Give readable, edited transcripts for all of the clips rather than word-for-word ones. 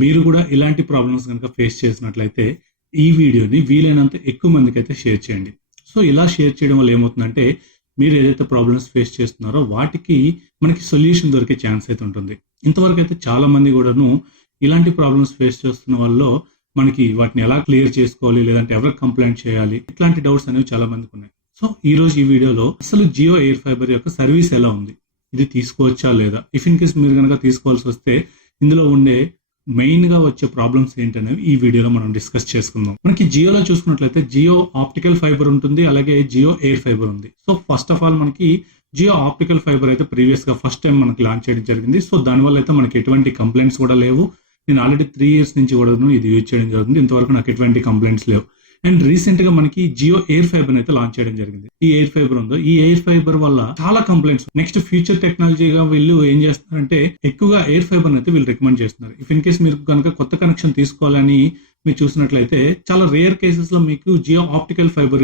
మీరు కూడా ఇలాంటి ప్రాబ్లమ్స్ కనుక ఫేస్ చేసినట్లయితే ఈ వీడియోని వీలైనంత ఎక్కువ మందికి అయితే షేర్ చేయండి. సో ఇలా షేర్ చేయడం వల్ల ఏమవుతుందంటే మీరు ఏదైతే ప్రాబ్లమ్స్ ఫేస్ చేస్తున్నారో వాటికి మనకి సొల్యూషన్ దొరికే ఛాన్స్ అయితే ఉంటుంది. ఇంతవరకు అయితే చాలా మంది కూడాను ఇలాంటి ప్రాబ్లమ్స్ ఫేస్ చేస్తున్న వాళ్ళు మనకి వాటిని ఎలా క్లియర్ చేసుకోవాలి, లేదంటే ఎవరికి కంప్లైంట్ చేయాలి, ఇట్లాంటి డౌట్స్ అనేవి చాలా మందికి ఉన్నాయి. సో ఈ రోజు ఈ వీడియోలో అసలు జియో ఎయిర్ ఫైబర్ యొక్క సర్వీస్ ఎలా ఉంది, ఇది తీసుకోవచ్చా లేదా, ఇఫ్ ఇన్ కేస్ మీరు కనుక తీసుకోవాల్సి వస్తే ఇందులో ఉండే మెయిన్ గా వచ్చే ప్రాబ్లమ్స్ ఏంటనేవి ఈ వీడియోలో మనం డిస్కస్ చేసుకుందాం. మనకి జియోలో చూసుకున్నట్లయితే జియో ఆప్టికల్ ఫైబర్ ఉంటుంది, అలాగే జియో ఎయిర్ ఫైబర్ ఉంది. సో ఫస్ట్ ఆఫ్ ఆల్ మనకి జియో ఆప్టికల్ ఫైబర్ అయితే ప్రీవియస్ గా ఫస్ట్ టైం మనకి లాంచ్ చేయడం జరిగింది. సో దానివల్ల అయితే మనకి ఎటువంటి కంప్లైంట్స్ కూడా లేవు. నేను ఆల్రెడీ 3 years నుంచి కూడా ఇది యూజ్ చేయడం జరుగుతుంది. ఇంతవరకు నాకు ఎటువంటి కంప్లైంట్స్ లేవు. అండ్ రీసెంట్ గా మనకి జియో ఎయిర్ ఫైబర్ అయితే లాంచ్ చేయడం జరిగింది. ఈ ఎయిర్ ఫైబర్ ఉందో, ఈ ఎయిర్ ఫైబర్ వల్ల చాలా కంప్లైంట్స్, నెక్స్ట్ ఫ్యూచర్ టెక్నాలజీగా వీళ్ళు ఏం చేస్తున్నారంటే ఎక్కువగా ఎయిర్ ఫైబర్ అయితే వీళ్ళు రికమెండ్ చేస్తున్నారు. ఇఫ్ ఇన్ కేస్ మీరు కనుక కొత్త కనెక్షన్ తీసుకోవాలని మీరు చూసినట్లయితే చాలా రేర్ కేసెస్ లో మీకు జియో ఆప్టికల్ ఫైబర్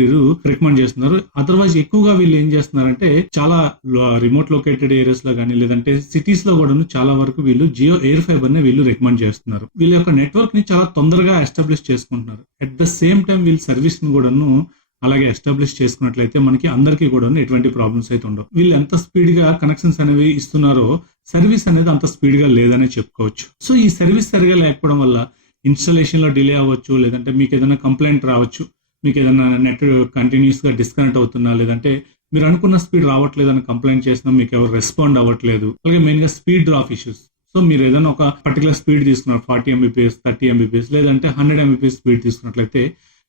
రికమెండ్ చేస్తున్నారు. అదర్వైజ్ ఎక్కువగా వీళ్ళు ఏం చేస్తున్నారంటే చాలా రిమోట్ లొకేటెడ్ ఏరియాస్ లో కానీ లేదంటే సిటీస్ లో కూడా చాలా వరకు వీళ్ళు జియో ఎయిర్ ఫైబర్ ని వీళ్ళు రికమెండ్ చేస్తున్నారు. వీళ్ళ యొక్క నెట్వర్క్ ని చాలా తొందరగా ఎస్టాబ్లిష్ చేసుకుంటున్నారు. అట్ ద సేమ్ టైం వీళ్ళ సర్వీస్ ని కూడాను అలాగే ఎస్టాబ్లిష్ చేసుకున్నట్లయితే మనకి అందరికీ కూడా ఎటువంటి ప్రాబ్లమ్స్ అయితే ఉండవు. వీళ్ళు ఎంత స్పీడ్ గా కనెక్షన్స్ అనేవి ఇస్తున్నారో సర్వీస్ అనేది అంత స్పీడ్ గా లేదనే చెప్పుకోవచ్చు. సో ఈ సర్వీస్ సరిగా లేకపోవడం వల్ల ఇన్స్టాలేషన్ లో డిలే అవ్వచ్చు, లేదంటే మీకు ఏదైనా కంప్లైంట్ రావచ్చు, మీకు ఏదైనా నెట్ కంటిన్యూస్ గా డిస్కనెక్ట్ అవుతున్నా, లేదంటే మీరు అనుకున్న స్పీడ్ రావట్లేదు అని కంప్లైంట్ చేసినా మీకు ఎవరు రెస్పాండ్ అవ్వట్లేదు. అలాగే మెయిన్ గా స్పీడ్ డ్రాప్ ఇష్యూస్. సో మీరు ఏదైనా ఒక పర్టికులర్ స్పీడ్ తీసుకున్నారు, 40 Mbps 30 Mbps లేదంటే 100 Mbps స్పీడ్ తీసుకున్నట్లయితే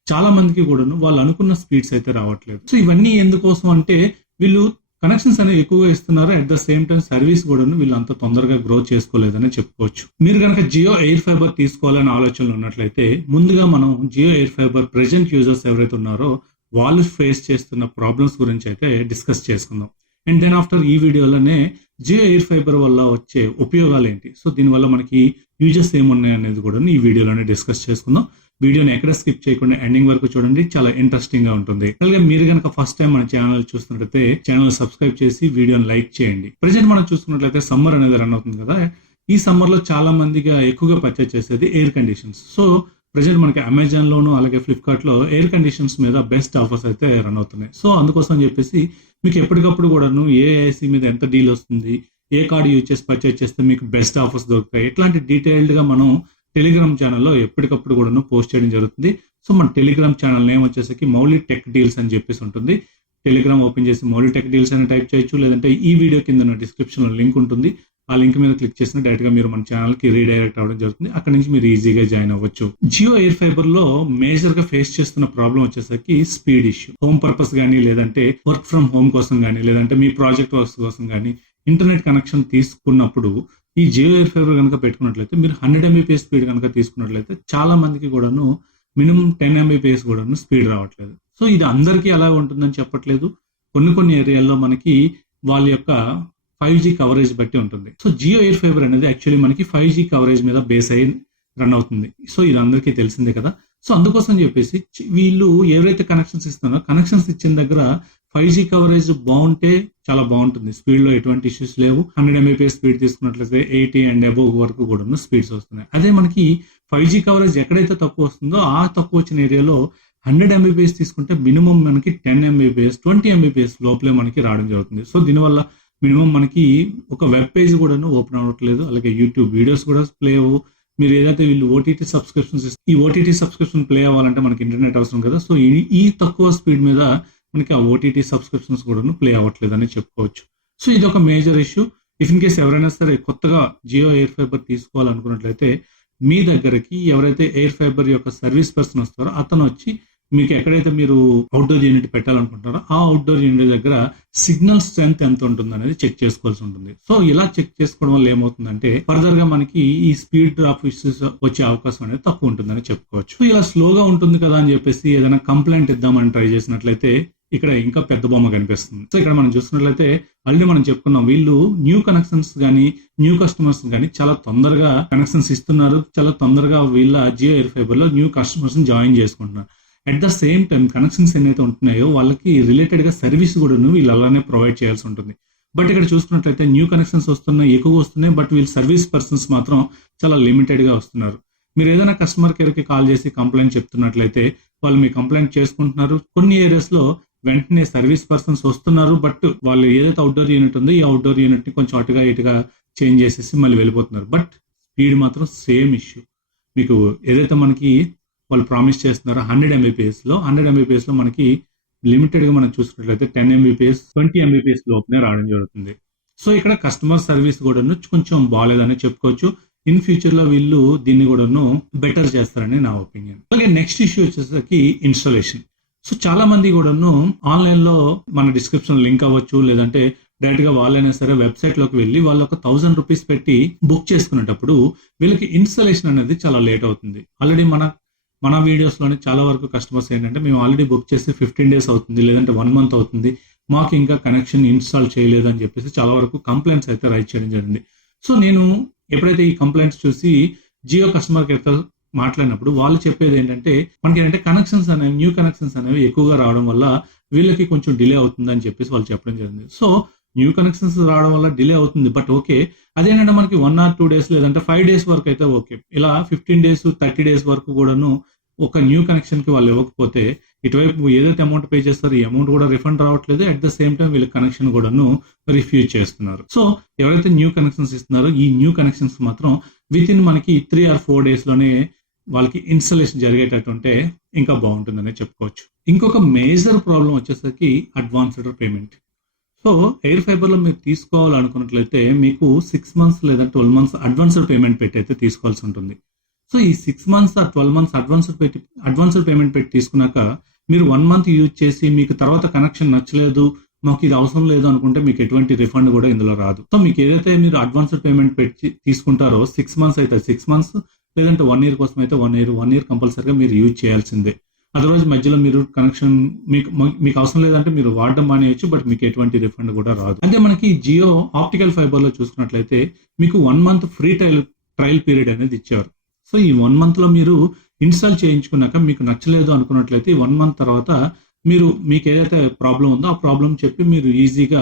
చాలా మందికి కూడాను వాళ్ళు అనుకున్న స్పీడ్స్ అయితే రావట్లేదు. సో ఇవన్నీ ఎందుకోసం అంటే వీళ్ళు కనెక్షన్స్ అనేవి ఎక్కువగా ఇస్తున్నారు. At the same time service కూడా వీళ్ళు అంత తొందరగా గ్రో చేసుకోలేదని చెప్పుకోవచ్చు. మీరు కనుక జియో ఎయిర్ ఫైబర్ తీసుకోవాలని ఆలోచనలు ఉన్నట్లయితే ముందుగా మనం Jio air fibre present users ఎవరైతే ఉన్నారో వాళ్ళు ఫేస్ చేస్తున్న ప్రాబ్లమ్స్ గురించి అయితే డిస్కస్ చేసుకుందాం. అండ్ దెన్ ఆఫ్టర్ ఈ వీడియోలోనే జియో ఎయిర్ ఫైబర్ వల్ల వచ్చే ఉపయోగాలు ఏంటి, సో దీనివల్ల మనకి యూజెస్ ఏమున్నాయి అనేది కూడా ఈ వీడియోలోనే డిస్కస్ చేసుకుందాం. వీడియోని ఎక్కడ స్కిప్ చేయకుండా ఎండింగ్ వరకు చూడండి, చాలా ఇంట్రెస్టింగ్ గా ఉంటుంది. అలాగే మీరు కనుక ఫస్ట్ టైం మన ఛానల్ చూస్తున్నట్లయితే ఛానల్ సబ్స్క్రైబ్ చేసి వీడియోని లైక్ చేయండి. ప్రెజెంట్ మనం చూసుకున్నట్లయితే సమ్మర్ అనేది రన్ అవుతుంది కదా, ఈ సమ్మర్ లో చాలా మందిగా ఎక్కువగా పర్చేస్ చేసేది ఎయిర్ కండిషన్స్. సో ప్రెజెంట్ మనకి అమెజాన్ లోను అలాగే ఫ్లిప్కార్ట్ లో ఎయిర్ కండిషన్స్ మీద బెస్ట్ ఆఫర్స్ అయితే రన్ అవుతున్నాయి. సో అందుకోసం చెప్పేసి మీకు ఎప్పటికప్పుడు కూడాను ఏ ఏసీ మీద ఎంత డీల్ వస్తుంది, ఏ కార్డు యూజ్ చేసి పర్చేస్ చేస్తే మీకు బెస్ట్ ఆఫర్స్ దొరుకుతాయి, ఇట్లాంటి డీటెయిల్డ్ గా మనం టెలిగ్రామ్ ఛానల్లో ఎప్పటికప్పుడు కూడా పోస్ట్ చేయడం జరుగుతుంది. సో మన టెలిగ్రామ్ ఛానల్ నేమ్ వచ్చేసరికి మౌలి టెక్ డీల్స్ అని చెప్పేసి ఉంటుంది. టెలిగ్రామ్ ఓపెన్ చేసి మౌలి టెక్ డీల్స్ అని టైప్ చేయొచ్చు, లేదంటే ఈ వీడియో కింద డిస్క్రిప్షన్ లో లింక్ ఉంటుంది. ఆ లింక్ మీద క్లిక్ చేసిన డైరెక్ట్ గా మీరు మన ఛానల్ కి రీడైరెక్ట్ అవ్వడం జరుగుతుంది. అక్కడ నుంచి మీరు ఈజీగా జాయిన్ అవ్వచ్చు. జియో ఎయిర్ ఫైబర్ లో మేజర్ గా ఫేస్ చేస్తున్న ప్రాబ్లం వచ్చేసరికి స్పీడ్ ఇష్యూ. హోమ్ పర్పస్ గానీ, లేదంటే వర్క్ ఫ్రమ్ హోమ్ కోసం గానీ, లేదంటే మీ ప్రాజెక్ట్ వర్క్స్ కోసం గానీ ఇంటర్నెట్ కనెక్షన్ తీసుకున్నప్పుడు ఈ జియో ఎయిర్ ఫైబర్ కనుక పెట్టుకున్నట్లయితే మీరు 100 Mbps స్పీడ్ కనుక తీసుకున్నట్లయితే చాలా మందికి కూడాను మినిమం 10 Mbps కూడాను స్పీడ్ రావట్లేదు. సో ఇది అందరికీ అలా ఉంటుందని చెప్పట్లేదు. కొన్ని ఏరియాల్లో మనకి వాళ్ళ యొక్క 5G కవరేజ్ బట్టి ఉంటుంది. సో జియో ఎయిర్ ఫైబర్ అనేది యాక్చువల్లీ మనకి 5G కవరేజ్ మీద బేస్ అయి రన్ అవుతుంది. సో ఇది అందరికీ తెలిసిందే కదా. సో అందుకోసం చెప్పేసి వీళ్ళు ఎవరైతే కనెక్షన్స్ ఇస్తున్నారో కనెక్షన్స్ ఇచ్చిన దగ్గర 5G కవరేజ్ బాగుంటే చాలా బాగుంటుంది. స్పీడ్ లో ఎటువంటి ఇష్యూస్ లేవు. 100 Mbps స్పీడ్ తీసుకున్నట్లయితే 80 and above వరకు కూడా స్పీడ్స్ వస్తున్నాయి. అదే మనకి 5G కవరేజ్ ఎక్కడైతే తక్కువ వస్తుందో ఆ తక్కువ వచ్చిన ఏరియాలో 100 Mbps తీసుకుంటే మినిమం మనకి 10 Mbps 20 Mbps లోపలే మనకి రావడం జరుగుతుంది. సో దీనివల్ల మినిమం మనకి ఒక వెబ్ పేజ్ కూడా ఓపెన్ అవ్వట్లేదు, అలాగే యూట్యూబ్ వీడియోస్ కూడా ప్లే అవ్వవు. మీరు ఏదైతే వీళ్ళు ఓటీటీ సబ్స్క్రిప్షన్స్ ఈ ఓటీటీ సబ్స్క్రిప్షన్ ప్లే అవ్వాలంటే మనకి ఇంటర్నెట్ అవసరం కదా. సో ఈ తక్కువ స్పీడ్ మీద మనకి ఆ ఓటీటీ సబ్స్క్రిప్షన్స్ కూడా ప్లే అవ్వట్లేదు అని చెప్పుకోవచ్చు. సో ఇది ఒక major issue. If in case ఎవరైనా సరే కొత్తగా జియో ఎయిర్ ఫైబర్ తీసుకోవాలనుకున్నట్లయితే మీ దగ్గరకి ఎవరైతే ఎయిర్ ఫైబర్ యొక్క సర్వీస్ పర్సన్ వస్తారో అతను వచ్చి మీకు ఎక్కడైతే మీరు అవుట్డోర్ యూనిట్ పెట్టాలనుకుంటారో ఆ అవుట్డోర్ యూనిట్ దగ్గర సిగ్నల్ స్ట్రెంత్ ఎంత ఉంటుంది అనేది చెక్ చేసుకోవాల్సి ఉంటుంది. సో ఇలా చెక్ చేసుకోవడం వల్ల ఏమవుతుందంటే ఫర్దర్ గా మనకి ఈ స్పీడ్ డ్రాప్ ఇష్యూస్ వచ్చే అవకాశం అనేది తక్కువ ఉంటుందని చెప్పుకోవచ్చు. ఇలా స్లోగా ఉంటుంది కదా అని చెప్పేసి ఏదైనా కంప్లైంట్ ఇద్దామని ట్రై చేసినట్లయితే ఇక్కడ ఇంకా పెద్ద బొమ్మ కనిపిస్తుంది. సో ఇక్కడ మనం చూసినట్లయితే ఆల్రెడీ మనం చెప్పుకున్నాం, వీళ్ళు న్యూ కనెక్షన్స్ గానీ న్యూ కస్టమర్స్ గానీ చాలా తొందరగా కనెక్షన్స్ ఇస్తున్నారు. చాలా తొందరగా వీళ్ళ జియో ఎయిర్ ఫైబర్ లో న్యూ కస్టమర్స్ జాయిన్ చేసుకుంటున్నారు. At the same time connections ఏవైతే ఉంటున్నాయో వాళ్ళకి రిలేటెడ్ గా సర్వీస్ కూడా వీళ్ళు అలానే ప్రొవైడ్ చేయాల్సి ఉంటుంది. బట్ ఇక్కడ చూసుకున్నట్లయితే న్యూ కనెక్షన్స్ వస్తున్నాయి, ఎక్కువ వస్తున్నాయి. బట్ వీళ్ళు సర్వీస్ పర్సన్స్ మాత్రం చాలా లిమిటెడ్ గా వస్తున్నారు. మీరు ఏదైనా కస్టమర్ కేర్ కి కాల్ చేసి కంప్లైంట్ చెప్తున్నట్లయితే వాళ్ళు మీ కంప్లైంట్ చేసుకుంటున్నారు. కొన్ని ఏరియాస్ లో వెంటనే సర్వీస్ పర్సన్స్ వస్తున్నారు. బట్ వాళ్ళు ఏదైతే అవుట్డోర్ యూనిట్ ఉందో ఈ అవుట్డోర్ యూనిట్ ని కొంచెం అటుగా ఇటుగా చేంజ్ చేసేసి మళ్ళీ వెళ్ళిపోతున్నారు. బట్ స్పీడ్ మాత్రం సేమ్ ఇష్యూ. మీకు ఏదైతే మనకి వాళ్ళు ప్రామిస్ చేస్తున్నారో 100 Mbps లో మనకి లిమిటెడ్ గా మనం చూసుకున్నట్లయితే 10 Mbps 20 Mbps లోపునే రావడం జరుగుతుంది. సో ఇక్కడ కస్టమర్ సర్వీస్ కూడా కొంచెం బాగాలేదని చెప్పుకోవచ్చు. ఇన్ ఫ్యూచర్ లో వీళ్ళు దీన్ని కూడాను బెటర్ చేస్తారని నా ఒపీనియన్. అలాగే నెక్స్ట్ ఇష్యూ వచ్చేసరికి ఇన్స్టాలేషన్. సో చాలా మంది కూడాను ఆన్లైన్ లో మన డిస్క్రిప్షన్ లింక్ అవ్వచ్చు, లేదంటే డైరెక్ట్ గా వాళ్ళైనా సరే వెబ్సైట్ లోకి వెళ్ళి వాళ్ళు ఒక 1000 రూపీస్ పెట్టి బుక్ చేసుకునేటప్పుడు వీళ్ళకి ఇన్స్టాలేషన్ అనేది చాలా లేట్ అవుతుంది. ఆల్రెడీ మన వీడియోస్ లోనే చాలా వరకు కస్టమర్స్ ఏంటంటే మేము ఆల్రెడీ బుక్ చేసి 15 days అవుతుంది, లేదంటే 1 month అవుతుంది, మాకు ఇంకా కనెక్షన్ ఇన్స్టాల్ చేయలేదు అని చెప్పేసి చాలా వరకు కంప్లైంట్స్ అయితే రైట్ చేయడం జరిగింది. సో నేను ఎప్పుడైతే ఈ కంప్లైంట్స్ చూసి జియో కస్టమర్ కేర్ తో మాట్లాడినప్పుడు వాళ్ళు చెప్పేది ఏంటంటే మనకి ఏంటంటే కనెక్షన్స్ అనేవి న్యూ కనెక్షన్స్ అనేవి ఎక్కువగా రావడం వల్ల వీళ్ళకి కొంచెం డిలే అవుతుంది అని చెప్పేసి వాళ్ళు చెప్పడం జరిగింది. సో న్యూ కనెక్షన్స్ రావడం వల్ల డిలే అవుతుంది, బట్ ఓకే అదేంటంటే మనకి 1 or 2 days లేదంటే 5 days వరకు అయితే ఓకే. ఇలా 15 days 30 days వరకు కూడాను ఒక న్యూ కనెక్షన్ కి వాళ్ళు ఇవ్వకపోతే ఇటువైపు ఏదైతే అమౌంట్ పే చేస్తారో ఈ అమౌంట్ కూడా రిఫండ్ రావట్లేదు. అట్ ద సేమ్ టైం వీళ్ళ కనెక్షన్ కూడాను రిఫ్యూజ్ చేస్తున్నారు. సో ఎవరైతే న్యూ కనెక్షన్స్ ఇస్తున్నారో ఈ న్యూ కనెక్షన్స్ మాత్రం విత్ ఇన్ మనకి 3 or 4 days లోనే వాళ్ళకి ఇన్స్టాలేషన్ జరిగేటట్టు ఉంటే ఇంకా బాగుంటుందని చెప్పుకోవచ్చు. ఇంకొక మేజర్ ప్రాబ్లం వచ్చేసరికి advanced payment. So air fibre లో మీరు తీసుకోవాలనుకున్నట్లయితే మీకు 6 months లేదా 12 months అడ్వాన్స్డ్ పేమెంట్ పెట్టి అయితే తీసుకోవాల్సి ఉంటుంది. సో ఈ 6 months or 12 months advanced payment పెట్టి తీసుకున్నాక మీరు 1 month యూజ్ చేసి మీకు తర్వాత కనెక్షన్ నచ్చలేదు, మాకు ఇది అవసరం లేదు అనుకుంటే మీకు ఎటువంటి రిఫండ్ కూడా ఇందులో రాదు. సో మీకు ఏదైతే మీరు అడ్వాన్స్డ్ పేమెంట్ పెట్టి తీసుకుంటారో 6 months అయితే 6 months, లేదంటే 1 year కోసం అయితే 1 year కంపల్సరీగా మీరు యూజ్ చేయాల్సిందే. అదర్వైజ్ మధ్యలో మీరు కనెక్షన్ మీకు అవసరం లేదంటే మీరు వాడడం మానేయచ్చు, బట్ మీకు ఎటువంటి రిఫండ్ కూడా రాదు. అంటే మనకి జియో ఆప్టికల్ ఫైబర్ లో చూసుకున్నట్లయితే మీకు 1 month ఫ్రీ ట్రయల్ పీరియడ్ అనేది ఇచ్చారు. సో ఈ 1 month లో మీరు ఇన్స్టాల్ చేయించుకున్నాక మీకు నచ్చలేదు అనుకున్నట్లయితే ఈ 1 month తర్వాత మీకు ఏదైతే ప్రాబ్లం ఉందో ఆ ప్రాబ్లం చెప్పి మీరు ఈజీగా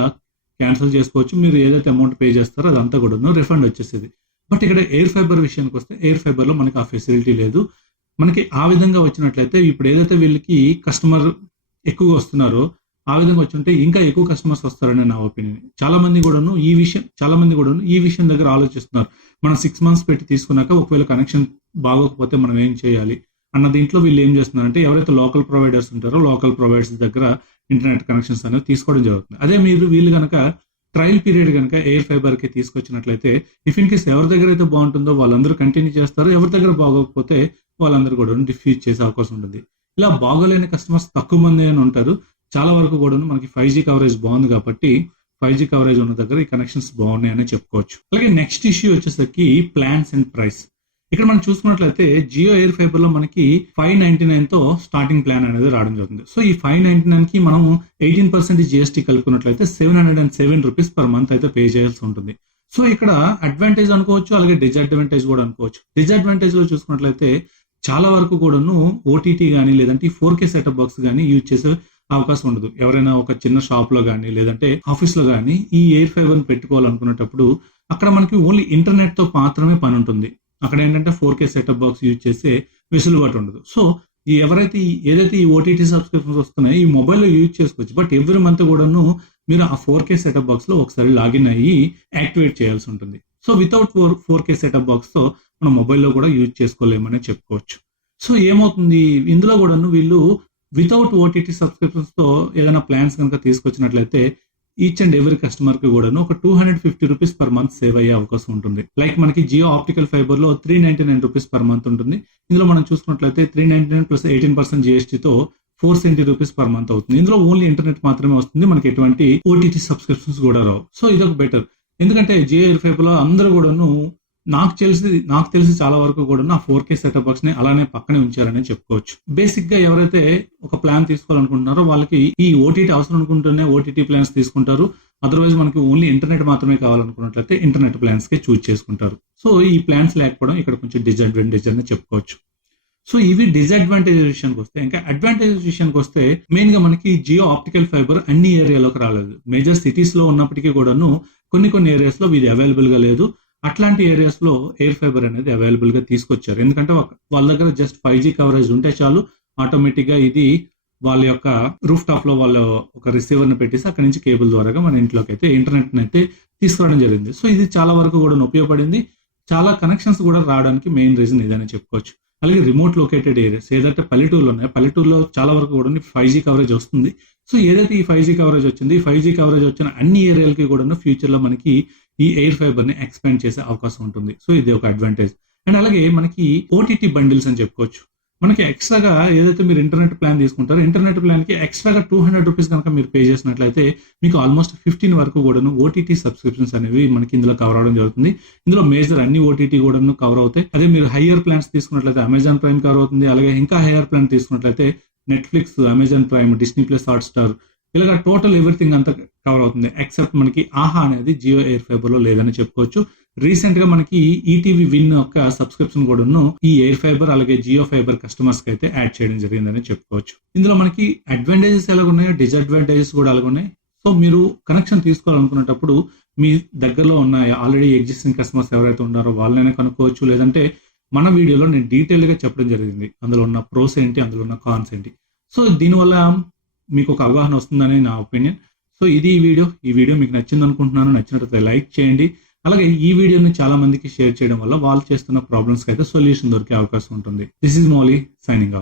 క్యాన్సిల్ చేసుకోవచ్చు. మీరు ఏదైతే అమౌంట్ పే చేస్తారో అదంతా కూడా రిఫండ్ వచ్చేసేది. బట్ ఇక్కడ ఎయిర్ ఫైబర్ విషయానికి వస్తే ఎయిర్ ఫైబర్ లో మనకి ఆ ఫెసిలిటీ లేదు. మనకి ఆ విధంగా వచ్చినట్లయితే ఇప్పుడు ఏదైతే వీళ్ళకి కస్టమర్ ఎక్కువగా వస్తున్నారో ఆ విధంగా వచ్చుంటే ఇంకా ఎక్కువ కస్టమర్స్ వస్తారని నా ఒపీనియన్. చాలా మంది కూడాను ఈ విషయం దగ్గర ఆలోచిస్తున్నారు. మనం 6 months పెట్టి తీసుకున్నాక ఒకవేళ కనెక్షన్ బాగోకపోతే మనం ఏం చేయాలి అన్న దీంట్లో వీళ్ళు ఏం చేస్తున్నారంటే ఎవరైతే లోకల్ ప్రొవైడర్స్ ఉంటారో లోకల్ ప్రొవైడర్స్ దగ్గర ఇంటర్నెట్ కనెక్షన్స్ అనేవి తీసుకోవడం జరుగుతుంది. అదే వీళ్ళు కనుక ట్రయల్ పీరియడ్ కనుక ఎయిర్ ఫైబర్ కి తీసుకొచ్చినట్లయితే ఇఫ్ ఇన్ కేస్ ఎవరి దగ్గర అయితే బాగుంటుందో వాళ్ళందరూ కంటిన్యూ చేస్తారు, ఎవరి దగ్గర బాగోకపోతే వాళ్ళందరూ కూడా డిఫ్యూజ్ చేసే అవకాశం ఉంటుంది. ఇలా బాగోలేని కస్టమర్స్ తక్కువ మంది అని ఉంటారు. చాలా వరకు కూడా మనకి 5G కవరేజ్ బాగుంది కాబట్టి 5G కవరేజ్ ఉన్న దగ్గర ఈ కనెక్షన్స్ బాగున్నాయని చెప్పుకోవచ్చు. అలాగే నెక్స్ట్ ఇష్యూ వచ్చేసరికి ప్లాన్స్ అండ్ ప్రైస్. ఇక్కడ మనం చూసుకున్నట్లయితే జియో ఎయిర్ ఫైబర్ లో మనకి 599 తో స్టార్టింగ్ ప్లాన్ అనేది రావడం జరుగుతుంది. సో ఈ 599 కి మనం 18% GST కలుపుకున్నట్లయితే 707 రూపీస్ per month అయితే పే చేయాల్సి ఉంటుంది. సో ఇక్కడ అడ్వాంటేజ్ అనుకోవచ్చు, అలాగే డిసడ్వాంటేజ్ కూడా అనుకోవచ్చు. డిసడ్వాంటేజ్ లో చూసుకున్నట్లయితే చాలా వరకు కూడాను ఓటీటీ కానీ లేదంటే 4K సెటప్ బాక్స్ కానీ యూజ్ చేసే అవకాశం ఉండదు. ఎవరైనా ఒక చిన్న షాప్ లో కానీ లేదంటే ఆఫీస్ లో కానీ ఈ ఎయిర్ ఫైబర్ పెట్టుకోవాలనుకునేటప్పుడు అక్కడ మనకి ఓన్లీ ఇంటర్నెట్ తో మాత్రమే పని ఉంటుంది. అక్కడ ఏంటంటే 4K సెటప్ బాక్స్ యూజ్ చేసే వెసులుబాటు ఉండదు. సో ఏదైతే ఈ ఓటీటీ సబ్స్క్రిప్షన్స్ వస్తున్నాయో ఈ మొబైల్లో యూజ్ చేసుకోవచ్చు. బట్ ఎవ్రీ మంత్ కూడాను మీరు ఆ 4K సెటప్ బాక్స్ లో ఒకసారి లాగిన్ అయ్యి యాక్టివేట్ చేయాల్సి ఉంటుంది. So without 4K setup box తో మనం మొబైల్లో కూడా యూజ్ చేసుకోలేమని చెప్పుకోవచ్చు. సో ఏమవుతుంది ఇందులో కూడాను వీళ్ళు వితౌట్ ఓటీటీ సబ్స్క్రిప్షన్స్ తో ఏదైనా ప్లాన్స్ కనుక తీసుకొచ్చినట్లయితే ఈచ్ అండ్ ఎవరీ కస్టమర్ కి కూడా ఒక 250 రూపీస్ per month సేవ్ అయ్యే అవకాశం ఉంటుంది. లైక్ మనకి జియో ఆప్టికల్ ఫైబర్ లో 399 రూపీస్ per month ఉంటుంది. ఇందులో మనం చూసుకున్నట్లయితే 399 ప్లస్ 18% GST తో 470 రూపీస్ per month అవుతుంది. ఇందులో ఓన్లీ ఇంటర్నెట్ మాత్రమే వస్తుంది, మనకి ఎటువంటి ఓటీటీ సబ్స్క్రిప్షన్స్ కూడా రావు. సో ఇదొక బెటర్. ఎందుకంటే జియో ఎయిర్ ఫైబర్ లో అందరూ కూడాను నాకు తెలిసి చాలా వరకు కూడా ఆ 4K సెటప్ బాక్స్ ని అలానే పక్కనే ఉంచారని చెప్పుకోవచ్చు. బేసిక్ గా ఎవరైతే ఒక ప్లాన్ తీసుకోవాలనుకుంటున్నారో వాళ్ళకి ఈ ఓటీటీ అవసరం అనుకుంటూనే ఓటీటీ ప్లాన్స్ తీసుకుంటారు. అదర్వైజ్ మనకి ఓన్లీ ఇంటర్నెట్ మాత్రమే కావాలనుకున్నట్లయితే ఇంటర్నెట్ ప్లాన్స్ కే చూస్ చేసుకుంటారు. సో ఈ ప్లాన్స్ లేకపోవడం ఇక్కడ కొంచెం డిసడ్వాంటేజ్ అని చెప్పుకోవచ్చు. సో ఇవి డిసడ్వాంటేజెస్ విషయానికి వస్తే, ఇంకా అడ్వాంటేజెస్ విషయానికి వస్తే మెయిన్ గా మనకి జియో ఆప్టికల్ ఫైబర్ అన్ని ఏరియాలోకి రాలేదు. మేజర్ సిటీస్ లో ఉన్నప్పటికీ కూడాను కొన్ని ఏరియాస్ లో ఇది అవైలబుల్ గా లేదు. అట్లాంటి ఏరియాస్ లో ఎయిర్ ఫైబర్ అనేది అవైలబుల్ గా తీసుకొచ్చారు. ఎందుకంటే వాళ్ళ దగ్గర జస్ట్ 5G కవరేజ్ ఉంటే చాలు, ఆటోమేటిక్ గా ఇది వాళ్ళ యొక్క రూఫ్ టాప్ లో వాళ్ళు ఒక రిసీవర్ ని పెట్టేసి అక్కడి నుంచి కేబుల్ ద్వారా మన ఇంట్లోకి అయితే ఇంటర్నెట్ అయితే తీసుకురావడం జరిగింది. సో ఇది చాలా వరకు కూడా ఉపయోగపడింది. చాలా కనెక్షన్స్ కూడా రావడానికి మెయిన్ రీజన్ ఇదని చెప్పుకోవచ్చు. అలాగే రిమోట్ లొకేటెడ్ ఏరియాస్ ఏదైతే పల్లెటూరులో ఉన్నాయో, పల్లెటూరులో చాలా వరకు కూడా 5G కవరేజ్ వస్తుంది. సో ఏదైతే ఈ 5G కవరేజ్ వచ్చింది, ఈ 5G కవరేజ్ వచ్చిన అన్ని ఏరియాలకి కూడా ఫ్యూచర్ లో మనకి ఈ ఎయిర్ ఫైబర్ ని ఎక్స్పాండ్ చేసే అవకాశం ఉంటుంది. సో ఇది ఒక అడ్వాంటేజ్. అండ్ అలాగే మనకి ఓటీటీ బండిల్స్ అని చెప్పుకోవచ్చు. మనకి ఎక్స్ట్రాగా ఏదైతే మీరు ఇంటర్నెట్ ప్లాన్ తీసుకుంటారో, ఇంటర్నెట్ ప్లాన్ కి ఎక్స్ట్రాగా 200 రూపీస్ కనుక మీరు పే చేసినట్లయితే మీకు ఆల్మోస్ట్ 15 వరకు కూడాను ఓటీటీ సబ్స్క్రిప్షన్స్ అనేవి మనకి ఇందులో కవర్ అవడం జరుగుతుంది. ఇందులో మేజర్ అన్ని ఓటీటీ కూడాను కవర్ అవుతాయి. అదే మీరు హయ్యర్ ప్లాన్స్ తీసుకున్నట్లయితే అమెజాన్ ప్రైమ్ కవర్ అవుతుంది. అలాగే ఇంకా హయ్యర్ ప్లాన్ తీసుకున్నట్లయితే Netflix, Amazon prime, Disney plus, Hotstar, ఇలాగ టోటల్ ఎవ్రీథింగ్ అంతా కవర్ అవుతుంది. ఎక్సెప్ట్ మనకి ఆహా అనేది జియో ఎయిర్ ఫైబర్ లో లేదని చెప్పుకోవచ్చు. రీసెంట్ గా మనకి ఈటీవీ విన్ యొక్క సబ్స్క్రిప్షన్ కూడా ఈ ఎయిర్ ఫైబర్ అలాగే జియో ఫైబర్ కస్టమర్స్ కి అయితే యాడ్ చేయడం జరిగిందని చెప్పుకోవచ్చు. ఇందులో మనకి అడ్వాంటేజెస్ ఎలాగున్నాయో డిసడ్వాంటేజెస్ కూడా అలాగున్నాయి. సో మీరు కనెక్షన్ తీసుకోవాలనుకున్నప్పుడు మీ దగ్గరలో ఉన్న ఆల్రెడీ ఎగ్జిస్టింగ్ కస్టమర్స్ ఎవరైతే ఉన్నారో వాళ్ళైనా కనుక్కోవచ్చు. లేదంటే మన వీడియోలో నేను డీటెయిల్ గా చెప్పడం జరిగింది అందులో ఉన్న ప్రోస్ ఏంటి, అందులో ఉన్న కాన్స్ ఏంటి. సో దీనివల్ల మీకు ఒక అవగాహన వస్తుందని నా ఒపీనియన్. సో ఇది ఈ వీడియో మీకు నచ్చింది అనుకుంటున్నాను. నచ్చినట్లయితే లైక్ చేయండి. అలాగే ఈ వీడియోని చాలా మందికి షేర్ చేయడం వల్ల వాళ్ళు చేస్తున్న ప్రాబ్లమ్స్ కి అయితే సొల్యూషన్ దొరికే అవకాశం ఉంటుంది. This is Mouli signing off.